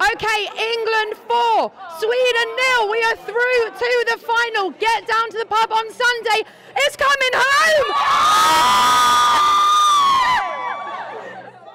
Okay, England 4, Sweden 0. We are through to the final. Get down to the pub on Sunday. It's coming home!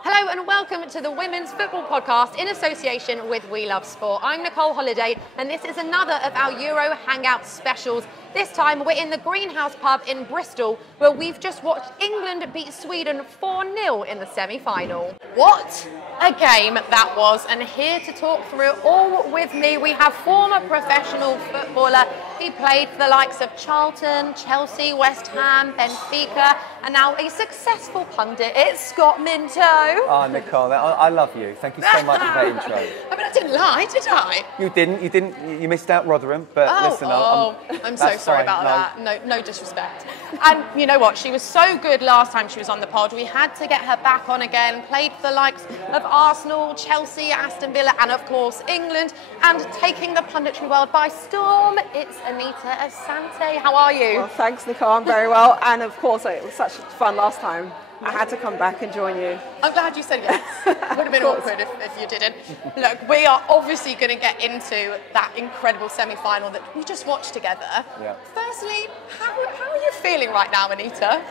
Hello and welcome to the Women's Football Podcast in association with We Love Sport. I'm Nicole Holliday and this is another of our Euro Hangout specials. This time we're in the Greenhouse pub in Bristol where we've just watched England beat Sweden 4-0 in the semi-final. What a game that was, and here to talk through it all with me we have former professional footballer. He played for the likes of Charlton, Chelsea, West Ham, Benfica, and now a successful pundit. It's Scott Minto. Oh, Nicole, I love you. Thank you so much for that intro. I mean, I didn't lie, did I? You didn't. You missed out Rotherham, but listen, I'm so sorry about that. No disrespect. And you know what? She was so good last time she was on the pod. We had to get her back on again. Played for the likes of Arsenal, Chelsea, Aston Villa, and of course England. And taking the punditry world by storm, it's Anita Asante. How are you? Well, thanks, Nicole. I'm very well. And of course, it was such fun last time. I had to come back and join you. I'm glad you said yes. Would have been awkward if you didn't. Look, we are obviously going to get into that incredible semi-final that we just watched together. Yeah. Firstly, how are you feeling right now, Anita?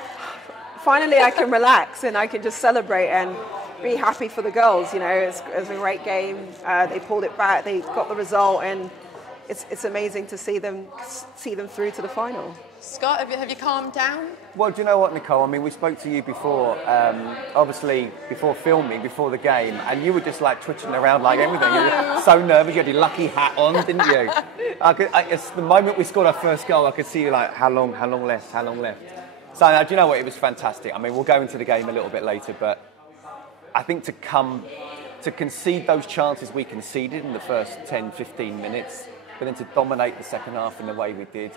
Finally, I can relax and I can just celebrate and be happy for the girls. You know, it was a great game. They pulled it back. They got the result, and it's amazing to see them through to the final. Scott, have you calmed down? Well, do you know what, Nicole? I mean, we spoke to you before, obviously before filming, before the game, and you were just like twitching around like everything. You were so nervous. You had your lucky hat on, didn't you? It's the moment we scored our first goal, I could see you like, how long left? So, do you know what? It was fantastic. I mean, we'll go into the game a little bit later, but I think to concede those chances we conceded in the first 10, 15 minutes, but then to dominate the second half in the way we did,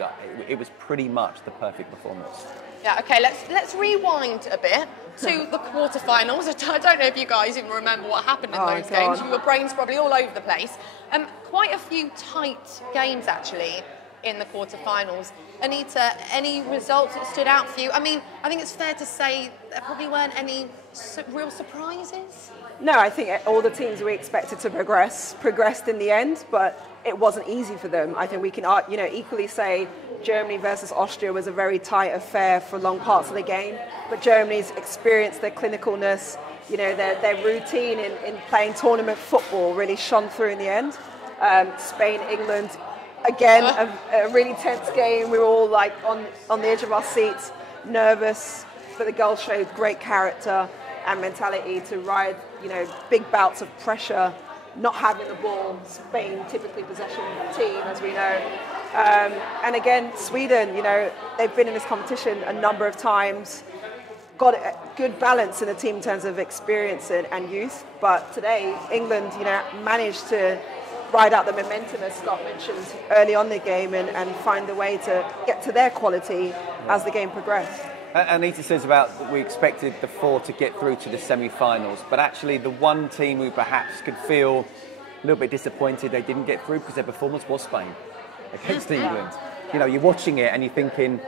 it was pretty much the perfect performance. Yeah, okay, let's rewind a bit to the quarterfinals. I don't know if you guys even remember what happened in those games. Your brain's probably all over the place. Quite a few tight games, actually, in the quarterfinals. Anita, any results that stood out for you? I mean, I think it's fair to say there probably weren't any real surprises. No, I think all the teams we expected to progressed in the end, but it wasn't easy for them. I think we can, equally say Germany versus Austria was a very tight affair for long parts of the game, but Germany's experience, their clinicalness, their routine in playing tournament football really shone through in the end. Spain, England, again, a really tense game. We were all like on the edge of our seats, nervous, but the girls showed great character and mentality to ride, big bouts of pressure, not having the ball. Spain, typically possession team, as we know. And again, Sweden, they've been in this competition a number of times, got a good balance in the team in terms of experience and youth. But today, England, managed to ride out the momentum, as Scott mentioned, early on in the game and find a way to get to their quality as the game progressed. Anita says about we expected the four to get through to the semi-finals, but actually the one team who perhaps could feel a little bit disappointed they didn't get through because their performance was Spain against England. You're watching it and you're thinking,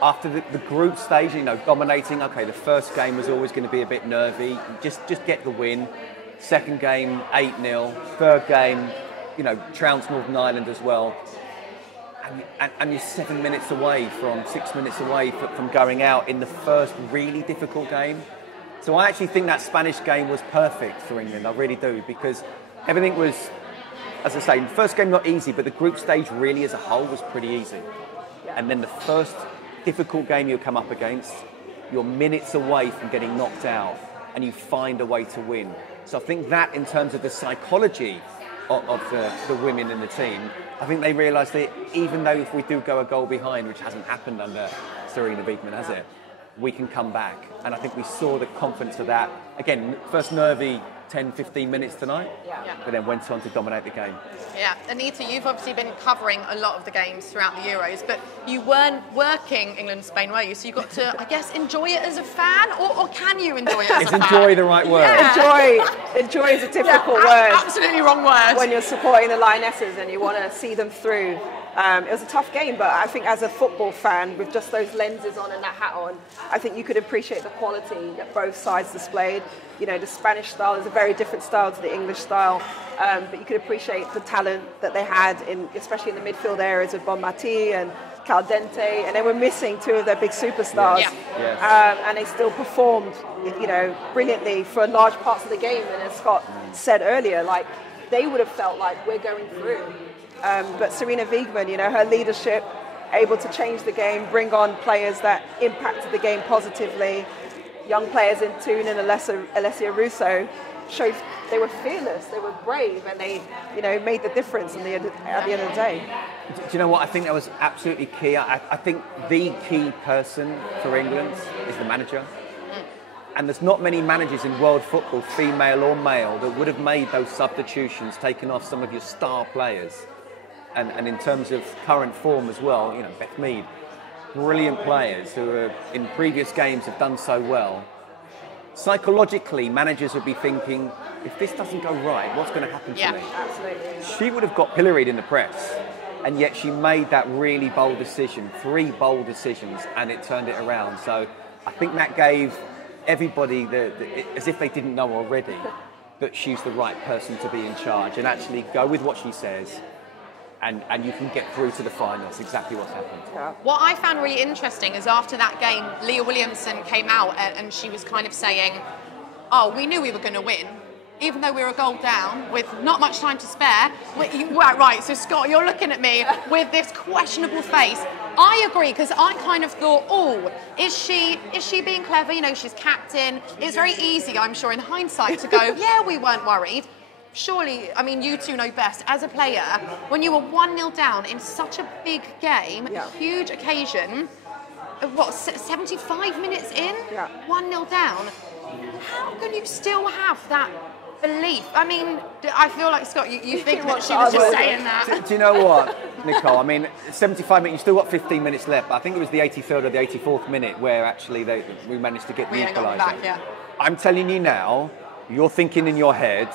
after the group stage, dominating, okay, the first game was always going to be a bit nervy, just get the win. Second game, 8-0. Third game, trounced Northern Ireland as well. And you're 6 minutes away from going out in the first really difficult game. So I actually think that Spanish game was perfect for England, I really do, because everything was, as I say, the first game not easy, but the group stage really as a whole was pretty easy. And then the first difficult game you'll come up against, you're minutes away from getting knocked out, and you find a way to win. So I think that, in terms of the psychology of the women in the team, I think they realised that even though if we do go a goal behind, which hasn't happened under Serena Wiegman, has it, we can come back. And I think we saw the confidence of that. Again, first nervy 10, 15 minutes tonight, but then went on to dominate the game. Yeah, Anita, you've obviously been covering a lot of the games throughout the Euros, but you weren't working England and Spain, were you? So you got to, I guess, enjoy it as a fan, or can you enjoy it as a fan? Is enjoy the right word? Yeah. Enjoy is a typical word. Absolutely wrong word. When you're supporting the Lionesses and you want to see them through. It was a tough game, but I think as a football fan, with just those lenses on and that hat on, I think you could appreciate the quality that both sides displayed. You know, the Spanish style is a very different style to the English style, but you could appreciate the talent that they had, especially in the midfield areas with Bon Mati and Caldente, and they were missing two of their big superstars, and they still performed, you know, brilliantly for large parts of the game. And as Scott said earlier, like, they would have felt like we're going through. But Serena Wiegmann, you know, her leadership, able to change the game, bring on players that impacted the game positively. Young players in Toon and Alessia Russo showed they were fearless, they were brave, and they, you know, made the difference at the end of the day. Do you know what? I think that was absolutely key. I think the key person for England is the manager. And there's not many managers in world football, female or male, that would have made those substitutions, taken off some of your star players. And in terms of current form as well, you know, Beth Mead, brilliant players who are, in previous games have done so well. Psychologically, managers would be thinking, if this doesn't go right, what's going to happen to me? Absolutely. She would have got pilloried in the press, and yet she made that really bold decision, 3 bold decisions, and it turned it around. So I think that gave everybody, as if they didn't know already, that she's the right person to be in charge, and actually go with what she says. And you can get through to the finals, exactly what's happened. Yeah. What I found really interesting is after that game, Leah Williamson came out and she was kind of saying, oh, we knew we were going to win, even though we were a goal down with not much time to spare. Right, so Scott, you're looking at me with this questionable face. I agree, because I kind of thought, oh, is she being clever? You know, she's captain. It's very easy, I'm sure, in hindsight to go, yeah, we weren't worried. Surely, I mean, you two know best, as a player, when you were 1-0 down in such a big game, huge occasion, what, 75 minutes in? 1-0 down, how can you still have that belief? I mean, I feel like, Scott, you think that she was just saying that. Do you know what, Nicole? I mean, 75 minutes, you've still got 15 minutes left. I think it was the 83rd or the 84th minute where actually we managed to get the equaliser. I'm telling you now, you're thinking in your head,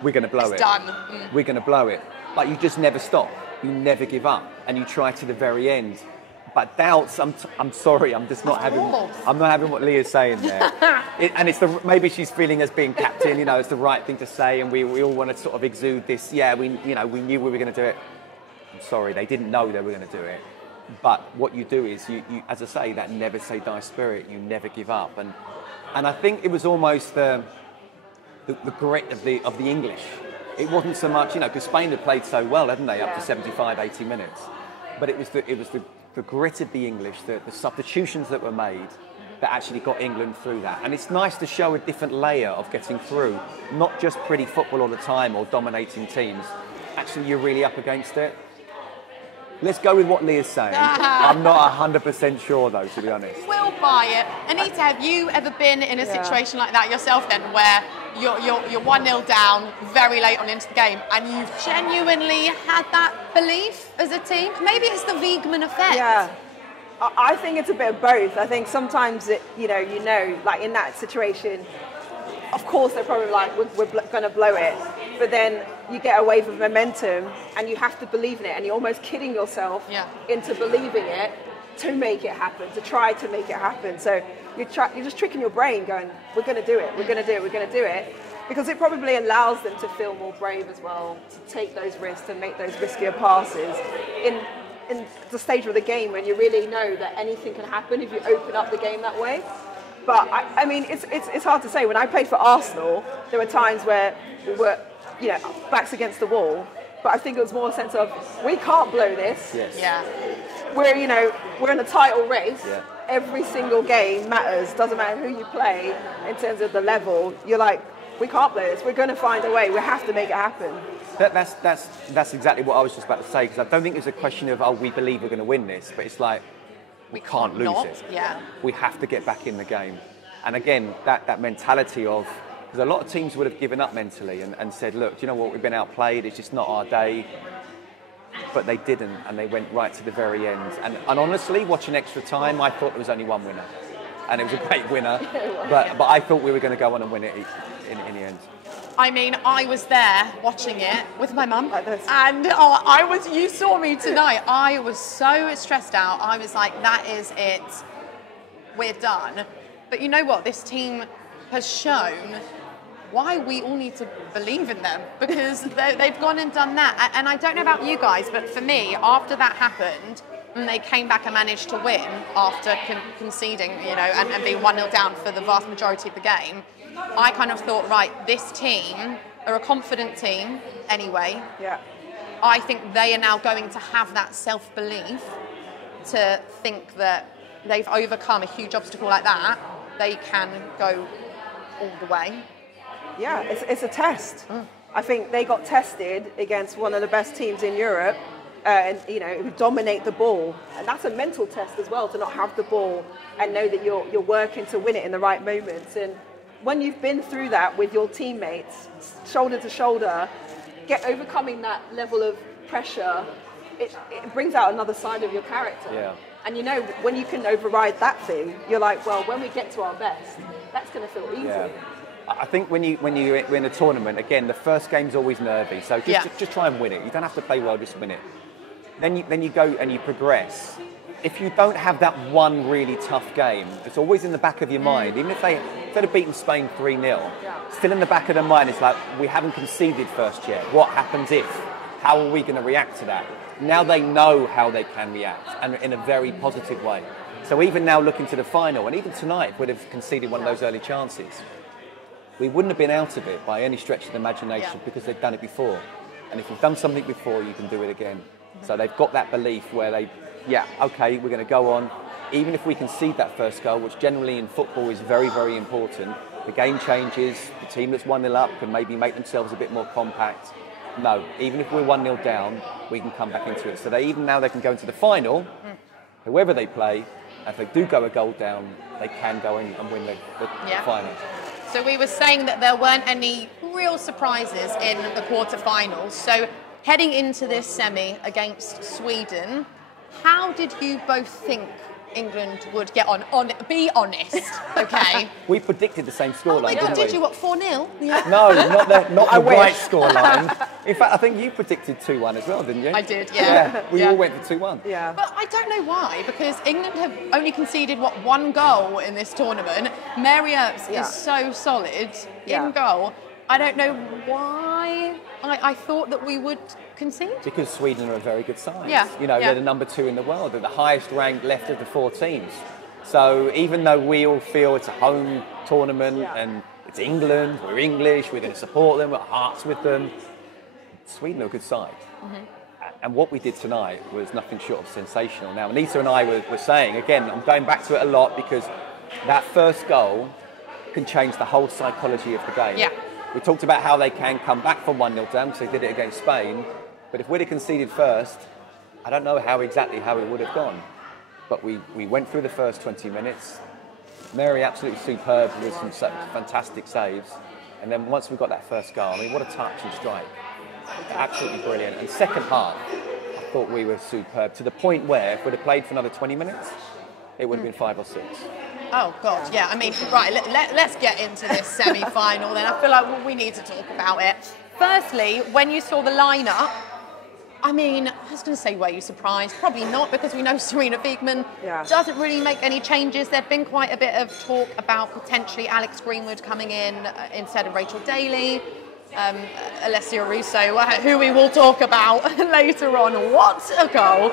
we're going to blow it. Done. We're going to blow it. But you just never stop. You never give up, and you try to the very end. But doubts, I'm sorry, I'm just not having. I'm not having what Leah's saying there. And it's maybe she's feeling as being captain. You know, it's the right thing to say, and we all want to sort of exude this. Yeah, we knew we were going to do it. I'm sorry, they didn't know they were going to do it. But what you do is you as I say, that never say die spirit. You never give up, and I think it was almost the grit of the English. It wasn't so much, you know, because Spain had played so well, hadn't they, up to 75, 80 minutes. But it was the grit of the English, the substitutions that were made that actually got England through that. And it's nice to show a different layer of getting through, not just pretty football all the time or dominating teams. Actually, you're really up against it. Let's go with what Leah's saying. I'm not 100% sure, though, to be honest. We'll buy it. Anita, have you ever been in a situation like that yourself then, where you're 1-0 down very late on into the game and you've genuinely had that belief as a team? Maybe it's the Wiegmann effect. Yeah. I think it's a bit of both. I think sometimes, like in that situation, of course they're probably like, we're going to blow it. But then you get a wave of momentum and you have to believe in it, and you're almost kidding yourself into believing it to make it happen, to try to make it happen. So you're just tricking your brain going, we're going to do it, we're going to do it, we're going to do it. Because it probably allows them to feel more brave as well, to take those risks and make those riskier passes in the stage of the game when you really know that anything can happen if you open up the game that way. But I mean, it's hard to say. When I played for Arsenal, there were times where we were, backs against the wall. But I think it was more a sense of, we can't blow this. Yes. Yeah. We're in a title race. Yeah. Every single game matters. Doesn't matter who you play in terms of the level. You're like, we can't blow this. We're going to find a way. We have to make it happen. That's exactly what I was just about to say, because I don't think it's a question of, we believe we're going to win this, but it's like, we can't lose it. Yeah. We have to get back in the game. And again, that mentality of, because a lot of teams would have given up mentally and said, look, do you know what, we've been outplayed, it's just not our day. But they didn't, and they went right to the very end. And honestly, watching extra time, I thought there was only one winner. And it was a great winner, but I thought we were going to go on and win it in the end. I mean, I was there watching it with my mum, and you saw me tonight. I was so stressed out. I was like, that is it. We're done. But you know what? This team has shown why we all need to believe in them, because they've gone and done that. And I don't know about you guys, but for me, after that happened, and they came back and managed to win after conceding, and being 1-0 down for the vast majority of the game, I kind of thought, right, this team are a confident team anyway. Yeah. I think they are now going to have that self-belief to think that they've overcome a huge obstacle like that. They can go all the way. Yeah, it's a test. I think they got tested against one of the best teams in Europe, and who dominate the ball, and that's a mental test as well, to not have the ball and know that you're working to win it in the right moments. And when you've been through that with your teammates, shoulder to shoulder, overcoming that level of pressure, it brings out another side of your character. Yeah. And when you can override that thing, you're like, well, when we get to our best, that's going to feel easy. Yeah. I think when you win a tournament, again, the first game's always nervy, so just try and win it. You don't have to play well, just win it. Then you go and you progress. If you don't have that one really tough game, it's always in the back of your mind. Even if they'd have beaten Spain 3-0, still in the back of their mind, it's like, we haven't conceded first yet. What happens if? How are we going to react to that? Now they know how they can react, and in a very positive way. So even now looking to the final, and even tonight, would have conceded one of those early chances, we wouldn't have been out of it by any stretch of the imagination, because they've done it before. And if you've done something before, you can do it again. So they've got that belief where okay, we're going to go on. Even if we concede that first goal, which generally in football is very, very important, the game changes, the team that's 1-0 up can maybe make themselves a bit more compact. No, even if we're 1-0 down, we can come back into it. So they can go into the final, whoever they play, and if they do go a goal down, they can go in and win the final. So we were saying that there weren't any real surprises in the quarterfinals. So heading into this semi against Sweden, how did you both think England would get on? Be honest, okay? We predicted the same scoreline, didn't we? Did you? What, 4-0? Yeah. No, not the right scoreline. In fact, I think you predicted 2-1 as well, didn't you? I did, yeah. We all went for 2-1. Yeah. But I don't know why, because England have only conceded, one goal in this tournament. Mary Earps is so solid in goal. I don't know why I thought that we would concede. Because Sweden are a very good side. Yeah. They're the number 2 in the world. They're the highest ranked left of the 4 teams. So even though we all feel it's a home tournament and it's England, we're English, we're going to support them, we're hearts with them, Sweden are a good side. And what we did tonight was nothing short of sensational. Now, Anita and I were saying, again, I'm going back to it a lot, because that first goal can change the whole psychology of the game. Yeah. We talked about how they can come back from 1-0 down, because they did it against Spain. But if we'd have conceded first, I don't know exactly how it would have gone. But we went through the first 20 minutes. Mary absolutely superb with some fantastic saves. And then once we got that first goal, what a touch and strike. Absolutely brilliant. And second half, I thought we were superb, to the point where if we'd have played for another 20 minutes, it would have been 5 or 6. Oh, God, yeah. I mean, right, let's get into this semi-final then. I feel like we need to talk about it. Firstly, when you saw the lineup, I mean, I was going to say, were you surprised? Probably not, because we know Serena Wiegmann doesn't really make any changes. There'd been quite a bit of talk about potentially Alex Greenwood coming in instead of Rachel Daly. Alessia Russo, who we will talk about later on. What a goal.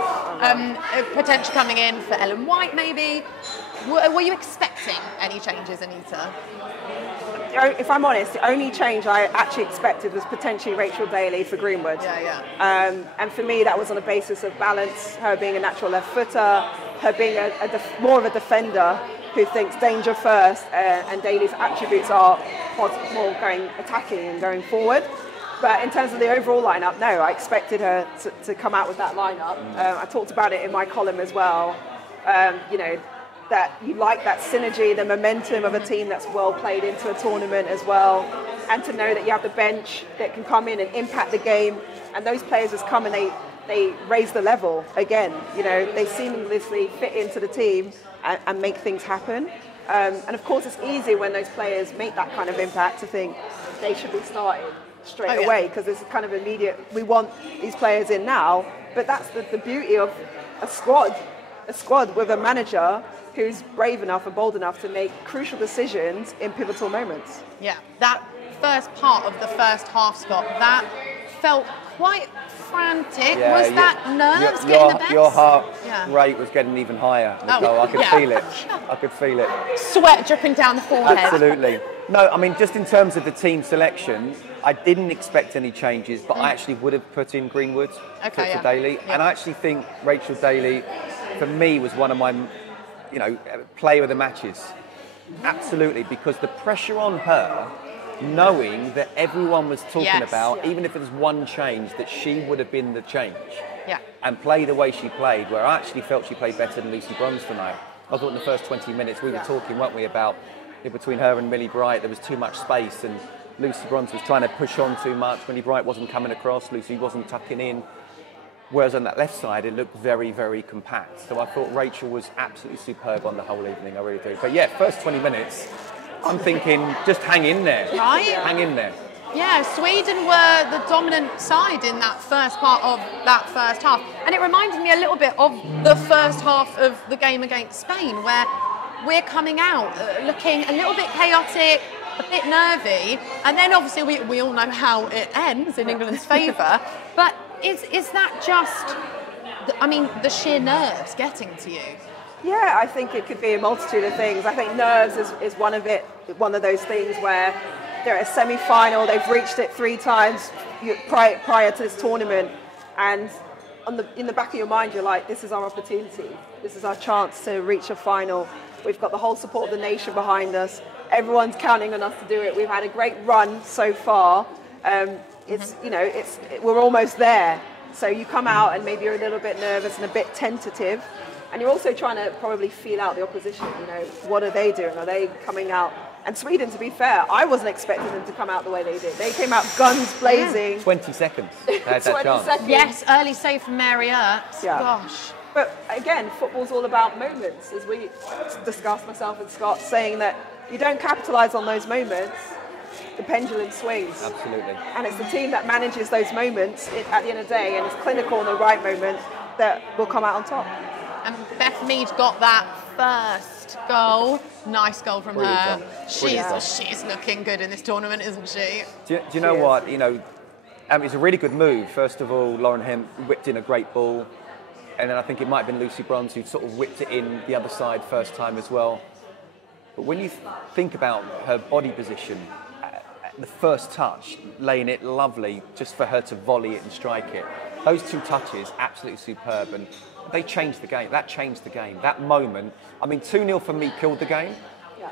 Potentially coming in for Ellen White, maybe. Were you expecting any changes, Anita? If I'm honest, the only change I actually expected was potentially Rachel Daly for Greenwood. And for me, that was on the basis of balance, her being a natural left footer, her being more of a defender who thinks danger first, and Daly's attributes are more going attacking and going forward. But in terms of the overall lineup, no, I expected her to come out with that lineup. I talked about it in my column as well. That you like that synergy, the momentum of a team that's well played into a tournament as well, and to know that you have the bench that can come in and impact the game, and those players just come and they raise the level again. They seamlessly fit into the team and make things happen. And of course, it's easy when those players make that kind of impact to think they should be starting straight away, because it's kind of immediate. We want these players in now, but that's the beauty of a squad with a manager who's brave enough and bold enough to make crucial decisions in pivotal moments. Yeah, that first part of the first half, Scott, that felt quite frantic. Yeah, was that nerves getting the best? Your heart rate was getting even higher, Nicole. I could feel it. I could feel it. Sweat dripping down the forehead. Absolutely. No, I mean, just in terms of the team selection, I didn't expect any changes, but I actually would have put in Greenwood for Daly. Yeah. And I actually think Rachel Daly, for me, was one of my, player of the matches. Absolutely, because the pressure on her, knowing that everyone was talking about, even if it was one change, that she would have been the change. Yeah. And play the way she played, where I actually felt she played better than Lucy Bronze tonight. I thought in the first 20 minutes we were talking, weren't we, about between her and Millie Bright there was too much space and Lucy Bronze was trying to push on too much. Millie Bright wasn't coming across, Lucy wasn't tucking in. Whereas on that left side, it looked very, very compact. So I thought Rachel was absolutely superb on the whole evening, I really do. But yeah, first 20 minutes, I'm thinking, just hang in there. Right? Hang in there. Yeah, Sweden were the dominant side in that first part of that first half. And it reminded me a little bit of the first half of the game against Spain, where we're coming out looking a little bit chaotic, a bit nervy. And then obviously we all know how it ends in England's favour. But is that just, the sheer nerves getting to you? Yeah, I think it could be a multitude of things. I think nerves is one of those things where they're at a semi-final, they've reached it 3 times prior to this tournament, and in the back of your mind you're like, this is our opportunity, this is our chance to reach a final. We've got the whole support of the nation behind us, everyone's counting on us to do it, we've had a great run so far, we're almost there. So you come out and maybe you're a little bit nervous and a bit tentative, and you're also trying to probably feel out the opposition. What are they doing? Are they coming out? And Sweden, to be fair, I wasn't expecting them to come out the way they did. They came out guns blazing. 20 seconds. They had that 20 chance. seconds. Yes, early save from Mary Earps. Yeah. Gosh. But again, football's all about moments, as we discussed, myself and Scott, saying that you don't capitalise on those moments, the pendulum swings. Absolutely. And it's the team that manages those moments at the end of the day and is clinical in the right moment that will come out on top. And Beth Mead got that first goal. Nice goal from her. She's looking good in this tournament, isn't she? Do you know what? It's a really good move. First of all, Lauren Hemp whipped in a great ball. And then I think it might have been Lucy Bronze who sort of whipped it in the other side first time as well. But when you think about her body position, the first touch, laying it lovely just for her to volley it and strike it. Those 2 touches, absolutely superb. And they changed the game. That changed the game. That moment, 2-0 for me killed the game,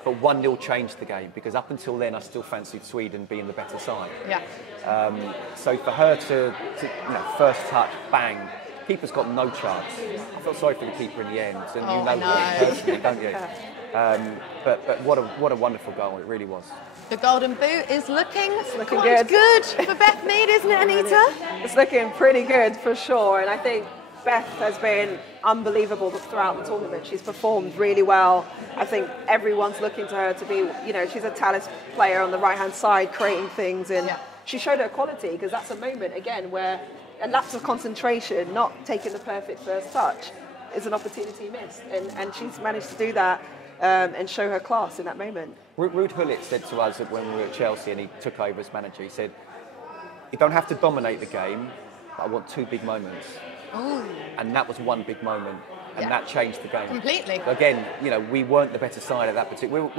but 1-0 changed the game, because up until then I still fancied Sweden being the better side. Yeah. So for her to first touch, bang, keeper's got no chance. I felt sorry for the keeper in the end, and you know that personally, don't you? But what a wonderful goal, it really was. The golden boot is looking quite good for Beth Mead, isn't it, Anita? It's looking pretty good for sure, and I think Beth has been unbelievable throughout the tournament. She's performed really well. I think everyone's looking to her to be, she's a talent player on the right-hand side, creating things, and she showed her quality, because that's a moment, again, where a lapse of concentration, not taking the perfect first touch, is an opportunity missed, and she's managed to do that and show her class in that moment. Ruud Gullit said to us when we were at Chelsea and he took over as manager, he said, you don't have to dominate the game, but I want 2 big moments. Ooh. And that was one big moment, and that changed the game. Completely. So again, we weren't the better side at that particular.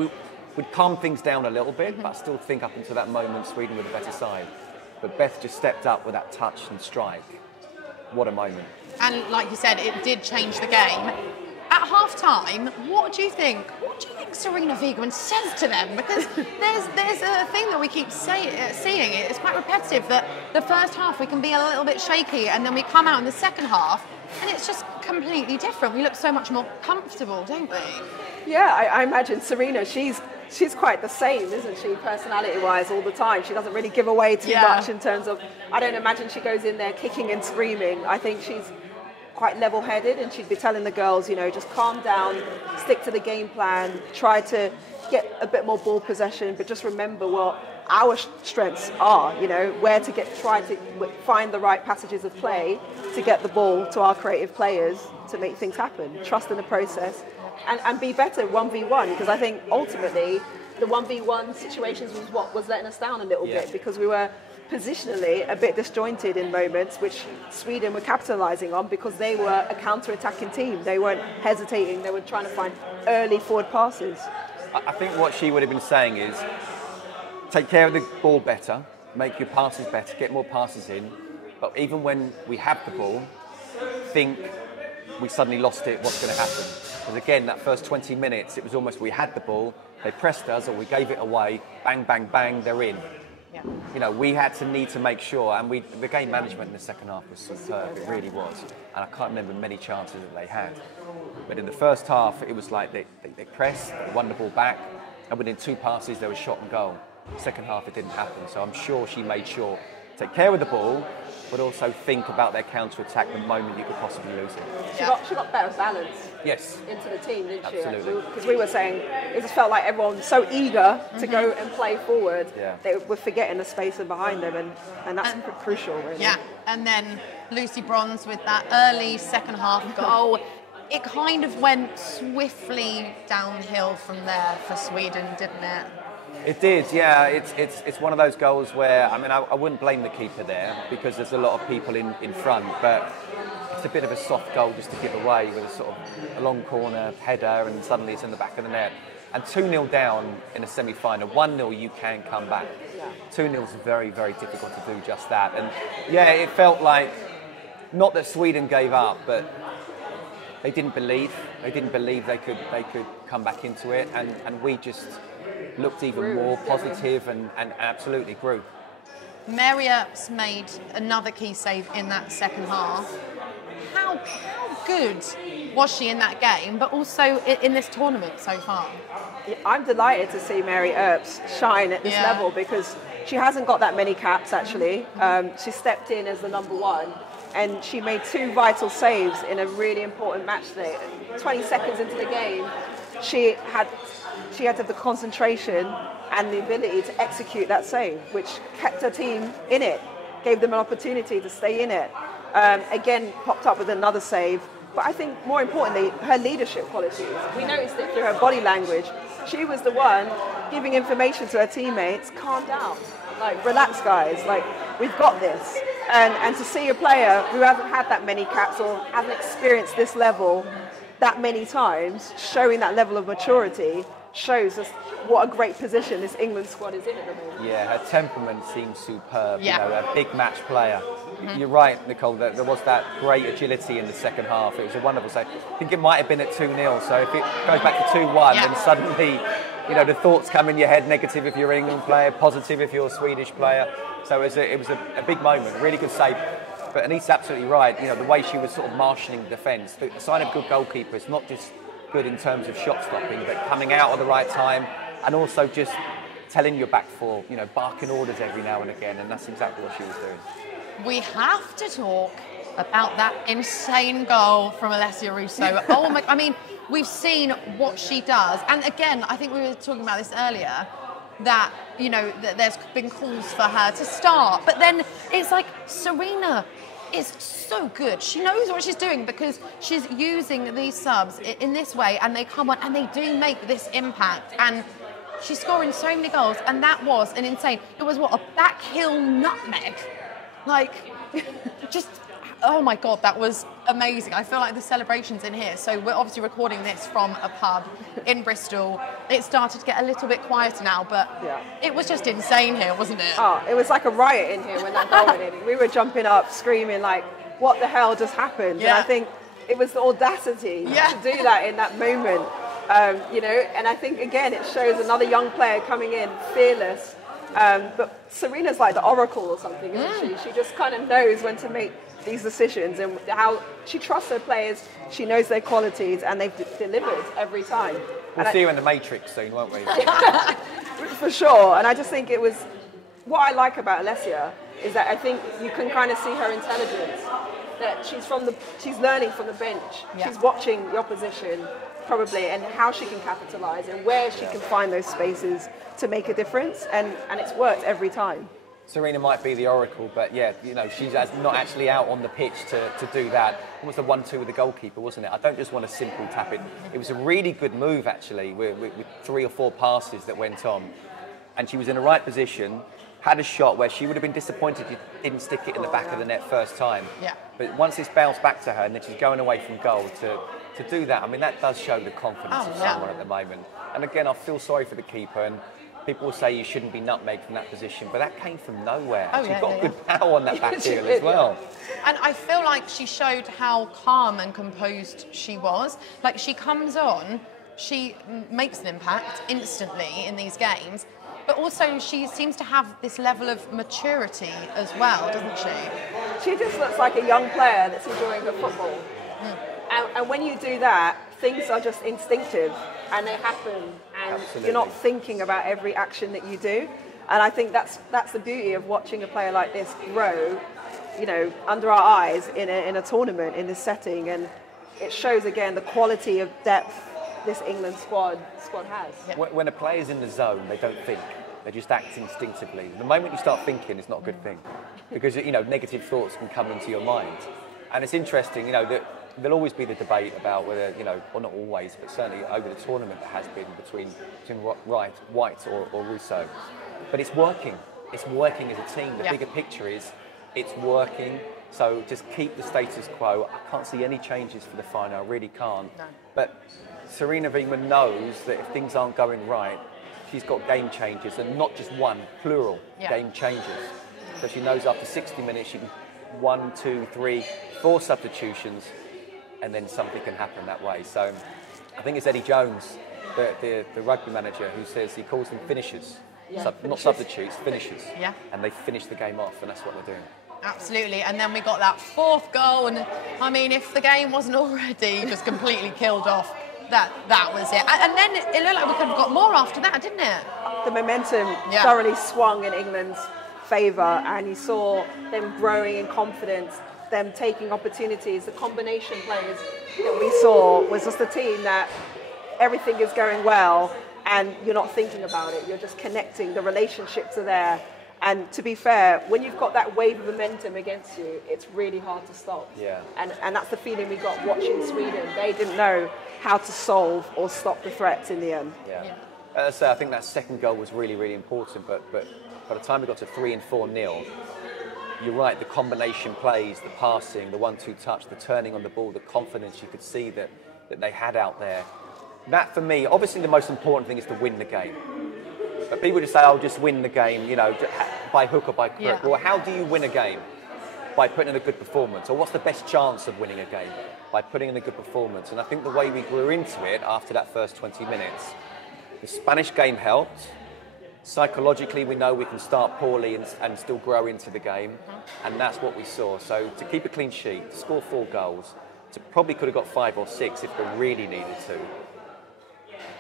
We'd calmed things down a little bit, but I still think up until that moment, Sweden were the better side. But Beth just stepped up with that touch and strike. What a moment. And like you said, it did change the game. At half-time, what do you think Serena Wiegmann says to them? Because there's a thing that we keep seeing, it's quite repetitive, that the first half we can be a little bit shaky, and then we come out in the second half and it's just completely different. We look so much more comfortable, don't we? Yeah, I imagine Serena, she's quite the same, isn't she, personality-wise, all the time. She doesn't really give away too much in terms of, I don't imagine she goes in there kicking and screaming. I think she's quite level-headed, and she'd be telling the girls, just calm down, stick to the game plan, try to get a bit more ball possession, but just remember what our strengths are, where to try to find the right passages of play to get the ball to our creative players to make things happen. Trust in the process. and be better 1v1, because I think ultimately the 1v1 situations was what was letting us down a little bit, because we were positionally a bit disjointed in moments, which Sweden were capitalising on because they were a counter-attacking team. They weren't hesitating, they were trying to find early forward passes. I think what she would have been saying is take care of the ball better, make your passes better, get more passes in, but even when we have the ball, think we suddenly lost it, what's going to happen? Because again, that first 20 minutes, it was almost we had the ball, they pressed us, or we gave it away, bang, bang, bang, they're in. Yeah. You know, we had to need to make sure, and the game management in the second half was superb, it really was. And I can't remember many chances that they had. But in the first half, it was like they pressed, they won the ball back, and within 2 passes, there was shot and goal. Second half, it didn't happen. So I'm sure she made sure take care of the ball, but also think about their counter-attack the moment you could possibly lose it. She got better balance into the team, didn't she? Absolutely. Because we were saying it just felt like everyone was so eager to go and play forward, they were forgetting the space behind them, and that's crucial, really. Yeah, and then Lucy Bronze with that early second half goal. It kind of went swiftly downhill from there for Sweden, didn't it? It did, yeah. It's one of those goals where, I mean, I wouldn't blame the keeper there because there's a lot of people in front, but it's a bit of a soft goal just to give away with a sort of a long corner header and suddenly it's in the back of the net. And 2-0 down in a semi-final, 1-0 you can come back. 2-0 is very, very difficult to do just that. And yeah, it felt like, not that Sweden gave up, but they didn't believe. They didn't believe they could come back into it, and we just looked even more positive and absolutely grew. Mary Earps made another key save in that second half. How good was she in that game, but also in this tournament so far? I'm delighted to see Mary Earps shine at this level, because she hasn't got that many caps, actually. She stepped in as the number 1, and she made 2 vital saves in a really important match day. 20 seconds into the game, she had to have the concentration and the ability to execute that save, which kept her team in it, gave them an opportunity to stay in it. Again, popped up with another save. But I think more importantly, her leadership qualities. We noticed it through her body language. She was the one giving information to her teammates, calm down, like, relax guys, like, we've got this. And to see a player who hasn't had that many caps or hasn't experienced this level that many times, showing that level of maturity, shows us what a great position this England squad is in at the moment. Yeah, her temperament seems superb. Yeah. You know, a big match player. You're right, Nicole, that there was that great agility in the second half. It was a wonderful save. I think it might have been at 2-0, so if it goes back to 2-1, then suddenly, you know, the thoughts come in your head, negative if you're an England player, positive if you're a Swedish player. So it was a big moment, really good save. But Anita's absolutely right, you know, the way she was sort of marshalling defence. The sign of a good goalkeeper is not just good in terms of shot stopping, but coming out at the right time and also just telling your back four, you know, barking orders every now and again, and that's exactly what she was doing. We have to talk about that insane goal from Alessia Russo. Oh my, I mean, we've seen what she does. And again, I think we were talking about this earlier, that, you know, that there's been calls for her to start. But then it's like Serena is so good. She knows what she's doing because she's using these subs in this way, and they come on and they do make this impact. And she's scoring so many goals, and that was an insane, it was what, a back heel nutmeg? Like, just, oh my God, that was amazing. I feel like the celebrations in here. So we're obviously recording this from a pub in Bristol. It started to get a little bit quieter now, but it was just insane here, wasn't it? Oh, it was like a riot in here when that goal went in. We were jumping up, screaming like, what the hell just happened? Yeah. And I think it was the audacity to do that in that moment. You know, and I think, again, it shows another young player coming in, fearless. But Serena's like the oracle or something, isn't she? She just kind of knows when to make these decisions and how she trusts her players. She knows their qualities, and they've delivered every time. We'll see you in the Matrix soon, won't we? For sure. And I just think it was, what I like about Alessia is that I think you can kind of see her intelligence. That she's learning from the bench. Yeah. She's watching the opposition probably, and how she can capitalise and where she can find those spaces to make a difference, and it's worked every time. Serena might be the oracle, but yeah, you know, she's not actually out on the pitch to do that. It was the 1-2 with the goalkeeper, wasn't it? I don't just want a simple tap it. It was a really good move, actually, with 3 or 4 passes that went on. And she was in the right position, had a shot where she would have been disappointed if you didn't stick it in the back of the net first time. Yeah. But once it's bounced back to her and then she's going away from goal to do that, I mean, that does show the confidence of someone at the moment. And again, I feel sorry for the keeper. And people will say you shouldn't be nutmegged from that position, but that came from nowhere. She's got good power on that back heel as well. And I feel like she showed how calm and composed she was. Like, she comes on, she makes an impact instantly in these games, but also she seems to have this level of maturity as well, doesn't she? She just looks like a young player that's enjoying her football. And when you do that, things are just instinctive and they happen, and you're not thinking about every action that you do. And I think that's the beauty of watching a player like this grow, you know, under our eyes in a tournament in this setting. And it shows again the quality of depth this England squad has. Yeah. When a player's in the zone, they don't think. They just act instinctively. The moment you start thinking, it's not a good thing, because, you know, negative thoughts can come into your mind. And it's interesting, you know, that there'll always be the debate about whether, you know, well, not always, but certainly over the tournament there has been between White or Russo. But it's working. It's working as a team. The bigger picture is it's working. So just keep the status quo. I can't see any changes for the final. I really can't. No. But Serena Wiegmann knows that if things aren't going right, she's got game changers, and not just one, plural game changers. So she knows after 60 minutes she can 1, 2, 3, 4 substitutions, and then something can happen that way. So I think it's Eddie Jones, the rugby manager, who says he calls them finishers. Not substitutes, finishers. Yeah. And they finish the game off, and that's what they're doing. Absolutely. And then we got that 4th goal, and I mean, if the game wasn't already just completely killed off, that was it. And then it looked like we could have got more after that, didn't it? The momentum thoroughly swung in England's favour, and you saw them growing in confidence, them taking opportunities. The combination plays that we saw was just a team that everything is going well and you're not thinking about it, you're just connecting, the relationships are there. And to be fair, when you've got that wave of momentum against you, it's really hard to stop. Yeah. And that's the feeling we got watching Sweden. They didn't know how to solve or stop the threats in the end. Yeah. So I think that second goal was really, really important, but by the time we got to 3 and 4-0, you're right, the combination plays, the passing, the 1-2 touch, the turning on the ball, the confidence you could see that they had out there. That, for me, obviously the most important thing is to win the game. But people just say, oh, just win the game, you know, by hook or by crook. Yeah. Well, how do you win a game? By putting in a good performance. Or what's the best chance of winning a game? By putting in a good performance. And I think the way we grew into it after that first 20 minutes, the Spanish game helped. Psychologically, we know we can start poorly and still grow into the game. And that's what we saw. So to keep a clean sheet, to score 4 goals, to probably could have got 5 or 6 if they really needed to.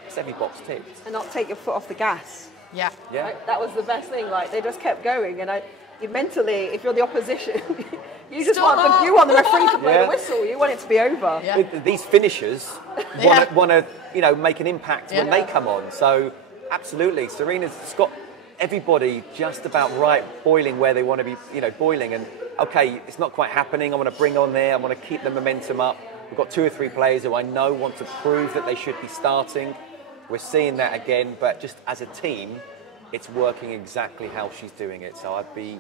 It's every box ticked. And not take your foot off the gas. Yeah. Like, that was the best thing. Like, they just kept going. And you mentally, if you're the opposition, you just want the referee to blow the whistle. You want it to be over. Yeah. These finishers want to, you know, make an impact when they come on. So absolutely, Serena's got everybody just about right, boiling where they want to be, you know, boiling. And okay, it's not quite happening. I want to bring on there. I want to keep the momentum up. We've got 2 or 3 players who I know want to prove that they should be starting. We're seeing that again, but just as a team, it's working exactly how she's doing it. So I'd be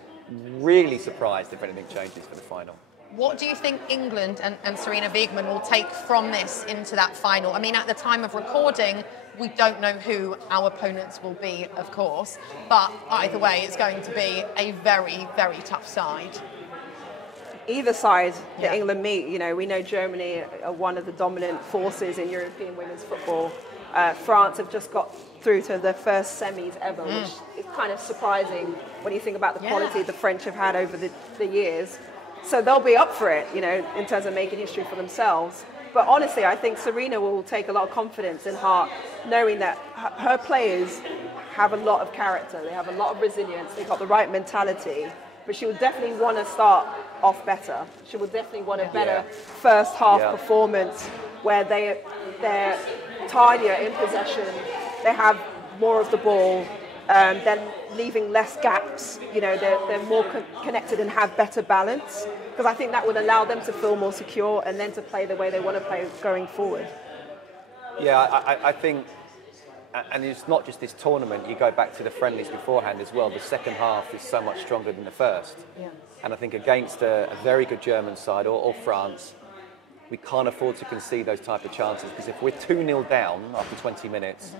really surprised if anything changes for the final. What do you think England and Serena Wiegmann will take from this into that final? I mean, at the time of recording, we don't know who our opponents will be, of course, but either way, it's going to be a very, very tough side. Either side that England meet, you know, we know Germany are one of the dominant forces in European women's football. France have just got through to their first semis ever, which is kind of surprising when you think about the quality the French have had over the years. So they'll be up for it, you know, in terms of making history for themselves. But honestly, I think Serena will take a lot of confidence in heart, knowing that her players have a lot of character, they have a lot of resilience, they've got the right mentality. But she will definitely want to start off better. She will definitely want a better first half performance where they're tidier in possession, they have more of the ball, then leaving less gaps. You know, they're more connected and have better balance, because I think that would allow them to feel more secure and then to play the way they want to play going forward. Yeah, I think, and it's not just this tournament, you go back to the friendlies beforehand as well, the second half is so much stronger than the first. Yeah. And I think against a very good German side, or France, we can't afford to concede those type of chances, because if we're 2-0 down after 20 minutes,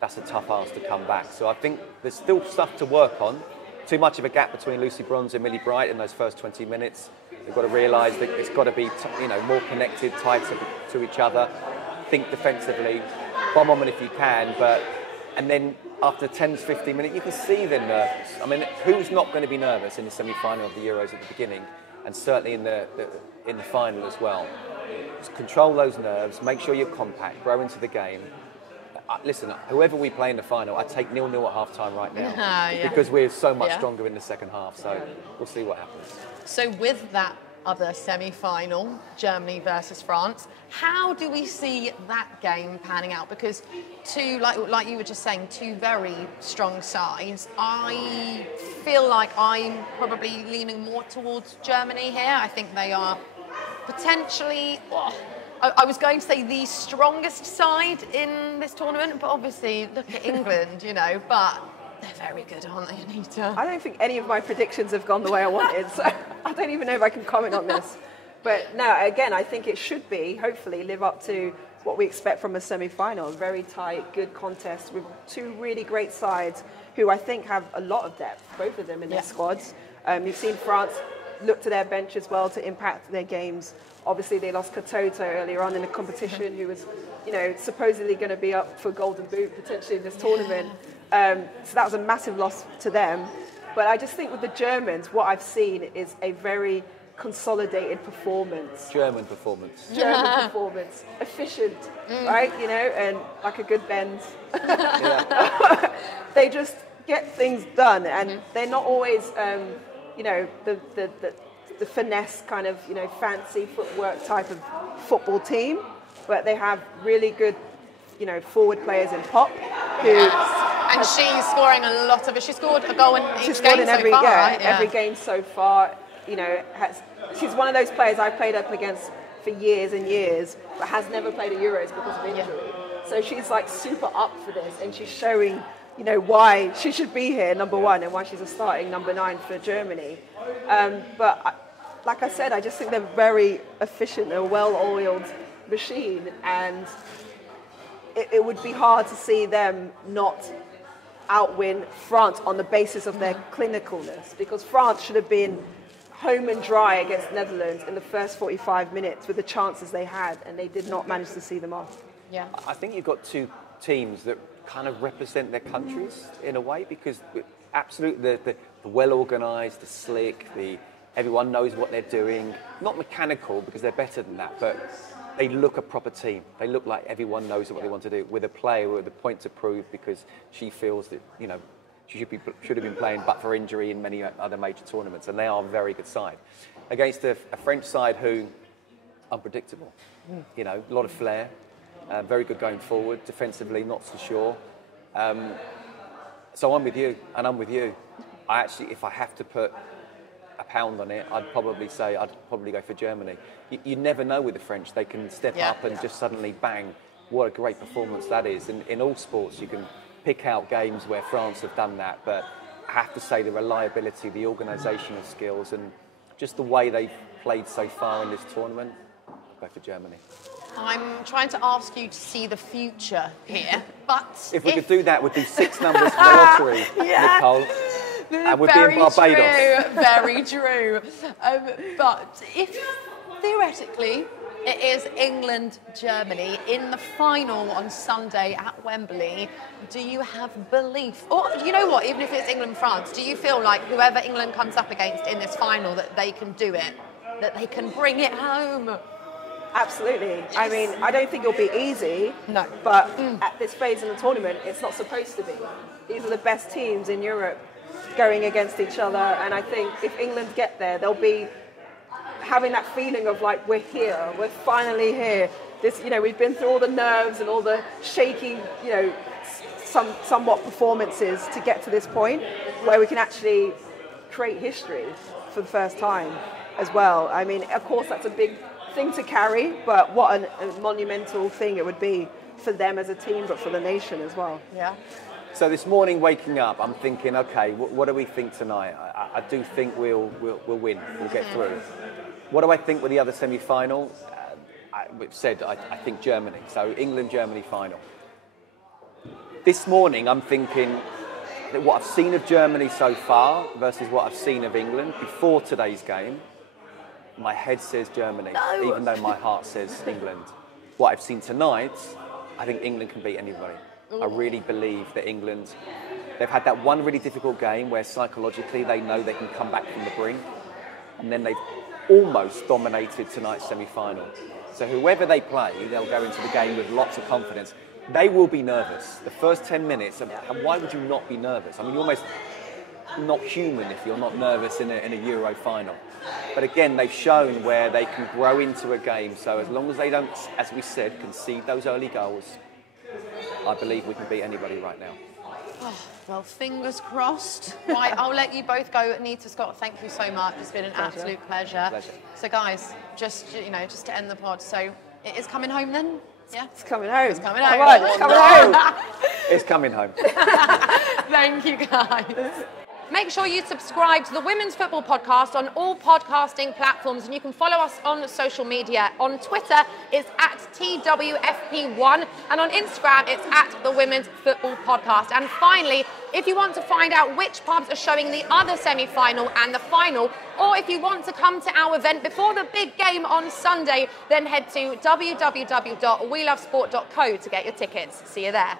that's a tough ask to come back. So I think there's still stuff to work on. Too much of a gap between Lucy Bronze and Millie Bright in those first 20 minutes. They've got to realise that it's got to be, more connected, tied to each other. Think defensively, bomb on them if you can, and then after 10 to 15 minutes, you can see they're nervous. I mean, who's not going to be nervous in the semi-final of the Euros at the beginning, and certainly in the final as well? Just control those nerves, make sure you're compact, grow into the game. Listen, whoever we play in the final, I take 0-0 at half-time right now, because we're so much stronger in the second half, so we'll see what happens. So with that other semi-final, Germany versus France, how do we see that game panning out? Because like you were just saying, two very strong sides. I feel like I'm probably leaning more towards Germany here. I think they are potentially, I was going to say the strongest side in this tournament, but obviously look at England, but they're very good, aren't they, Anita? I don't think any of my predictions have gone the way I wanted, so I don't even know if I can comment on this. But no, again, I think it should be, hopefully, live up to what we expect from a semi-final. A very tight, good contest with two really great sides who I think have a lot of depth, both of them in their squads. You've seen France look to their bench as well to impact their games. Obviously, they lost Katoto earlier on in the competition, who was, supposedly going to be up for Golden Boot potentially in this tournament. So that was a massive loss to them. But I just think with the Germans, what I've seen is a very consolidated performance. German performance. Efficient, right? And like a good Benz. They just get things done, and they're not always, the finesse kind of, fancy footwork type of football team, but they have really good, forward players in Pop, who... And she's scoring a lot of it. She scored a goal in each game every, so far, right? Every game so far. She's one of those players I've played up against for years and years, but has never played at Euros because of injury. So she's like super up for this, and she's showing, why she should be here, number one, and why she's a starting number 9 for Germany. Like I said, I just think they're very efficient. They're a well-oiled machine, and it would be hard to see them not outwin France on the basis of their clinicalness, because France should have been home and dry against Netherlands in the first 45 minutes with the chances they had, and they did not manage to see them off. Yeah, I think you've got two teams that kind of represent their countries in a way, because absolutely the well-organised, the slick, everyone knows what they're doing. Not mechanical, because they're better than that, but they look a proper team. They look like everyone knows what they want to do, with a player with a point to prove, because she feels that, she should have been playing but for injury in many other major tournaments, and they are a very good side. Against a French side who, unpredictable, a lot of flair, very good going forward, defensively not so sure. So I'm with you, and I'm with you. I actually, if I have to put a pound on it, I'd probably go for Germany. You never know with the French. They can step up and just suddenly bang. What a great performance that is. In all sports, you can pick out games where France have done that, but I have to say the reliability, the organisational skills, and just the way they've played so far in this tournament, I'll go for Germany. I'm trying to ask you to see the future here, but if we could do that, we'd do 6 numbers for the lottery, Nicole. And we'd be in Barbados. Very true. But if, theoretically, it is England-Germany in the final on Sunday at Wembley, do you have belief? Or, you know what, even if it's England-France, do you feel like whoever England comes up against in this final, that they can do it? That they can bring it home? Absolutely. Yes. I mean, I don't think it'll be easy. No. But at this phase in the tournament, it's not supposed to be. These are the best teams in Europe going against each other, and I think if England get there, they'll be having that feeling of like, we're here, we're finally here. This, we've been through all the nerves and all the shaky, somewhat performances to get to this point where we can actually create history for the first time as well. I mean, of course, that's a big thing to carry, but what a monumental thing it would be for them as a team, but for the nation as well. Yeah. So this morning, waking up, I'm thinking, okay, what do we think tonight? I do think we'll win. We'll get through. What do I think with the other semi-final? We've said I think Germany. So England-Germany final. This morning, I'm thinking that what I've seen of Germany so far versus what I've seen of England before today's game, my head says Germany, even though my heart says England. What I've seen tonight, I think England can beat anybody. I really believe that England, they've had that one really difficult game where psychologically they know they can come back from the brink, and then they've almost dominated tonight's semi-final. So whoever they play, they'll go into the game with lots of confidence. They will be nervous. The first 10 minutes, and why would you not be nervous? I mean, you're almost not human if you're not nervous in a Euro final. But again, they've shown where they can grow into a game. So as long as they don't, as we said, concede those early goals, I believe we can beat anybody right now. Oh, well, fingers crossed. Right, I'll let you both go. Anita, Scott, thank you so much. It's been an absolute pleasure. So, guys, just to end the pod, so it is coming home then? Yeah? It's coming home. It's coming home. Come on, it's coming home. It's coming home. Thank you, guys. Make sure you subscribe to the Women's Football Podcast on all podcasting platforms, and you can follow us on social media. On Twitter, it's at TWFP1, and on Instagram, it's at the Women's Football Podcast. And finally, if you want to find out which pubs are showing the other semi-final and the final, or if you want to come to our event before the big game on Sunday, then head to www.welovesport.co to get your tickets. See you there.